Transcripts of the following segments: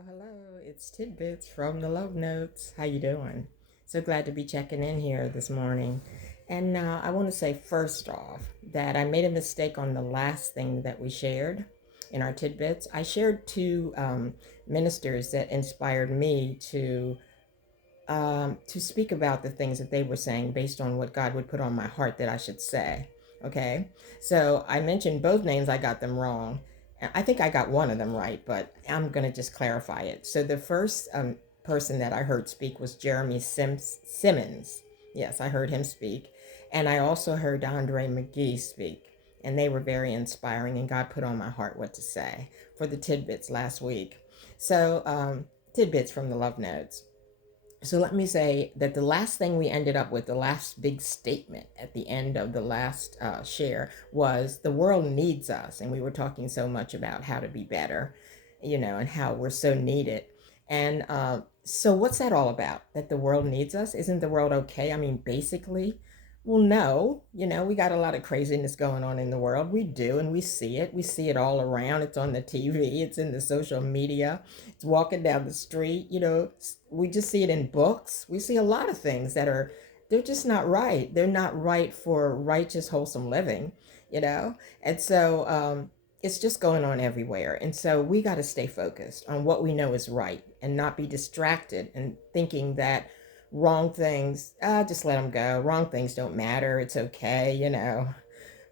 Hello. It's Tidbits from the Love Notes. How you doing? So glad to be checking in here this morning. And I want to say first off that I made a mistake on the last thing that we shared in our tidbits. I shared two ministers that inspired me to speak about the things that they were saying based on what God would put on my heart that I should say. Okay, so I mentioned both names. I got them wrong. I think I got one of them right, but I'm going to just clarify it. So the first person that I heard speak was Jeremy Simmons. Yes, I heard him speak. And I also heard Andre McGee speak. And they were very inspiring, and God put on my heart what to say for the tidbits last week. So, tidbits from the Love Notes. So let me say that the last thing we ended up with, the last big statement at the end of the last share was the world needs us. And we were talking so much about how to be better, and how we're so needed. And so what's that all about? That the world needs us? Isn't the world okay? I mean, basically, well, no, we got a lot of craziness going on in the world. We do, and we see it. We see it all around. It's on the TV, it's in the social media, it's walking down the street. We just see it in books. We see a lot of things they're just not right. They're not right for righteous, wholesome living, you know? And so it's just going on everywhere. And so we got to stay focused on what we know is right and not be distracted and thinking that wrong things, just let them go. Wrong things don't matter. It's okay.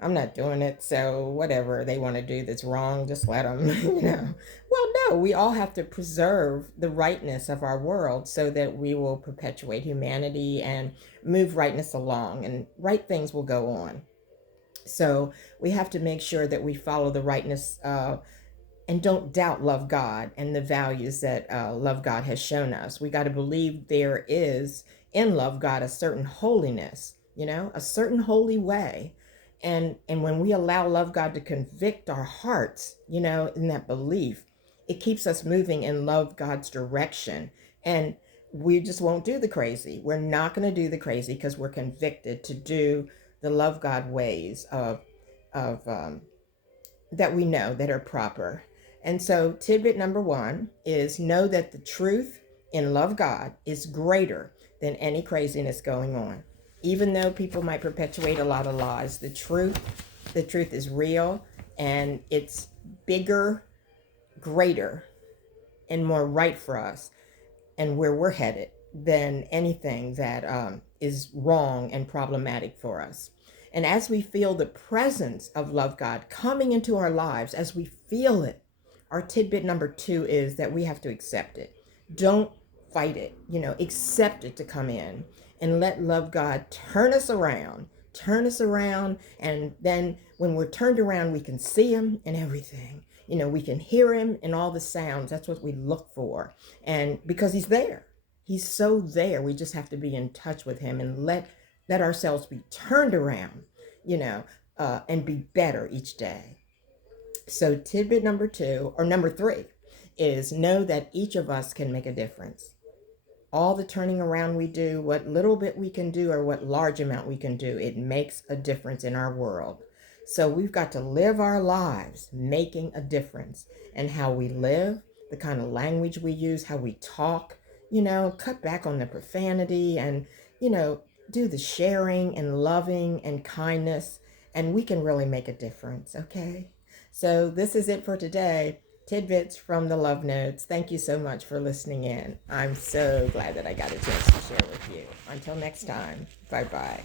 I'm not doing it. So whatever they want to do that's wrong, just let them, Well, no, we all have to preserve the rightness of our world so that we will perpetuate humanity and move rightness along, and right things will go on. So we have to make sure that we follow the rightness and don't doubt love God and the values that love God has shown us. We got to believe there is in love God a certain holiness, a certain holy way. And when we allow love God to convict our hearts, in that belief, it keeps us moving in love God's direction. And we just won't do the crazy. We're not going to do the crazy because we're convicted to do the love God ways of that we know that are proper. And so, tidbit number one is know that the truth in love God is greater than any craziness going on. Even though people might perpetuate a lot of lies, the truth is real, and it's bigger, greater, and more right for us and where we're headed than anything that is wrong and problematic for us. And as we feel the presence of love God coming into our lives, as we feel it, our tidbit number two is that we have to accept it. Don't fight it, accept it to come in and let love God turn us around. Turn us around. And then when we're turned around, we can see Him in everything. We can hear Him in all the sounds. That's what we look for. And because He's there, He's so there. We just have to be in touch with Him and let ourselves be turned around, and be better each day. So tidbit number two, or number three, is know that each of us can make a difference. All the turning around we do, what little bit we can do or what large amount we can do, it makes a difference in our world. So we've got to live our lives making a difference in how we live, the kind of language we use, how we talk, cut back on the profanity, and, do the sharing and loving and kindness, and we can really make a difference, okay? So this is it for today. Tidbits from the Love Notes. Thank you so much for listening in. I'm so glad that I got a chance to share with you. Until next time, bye-bye.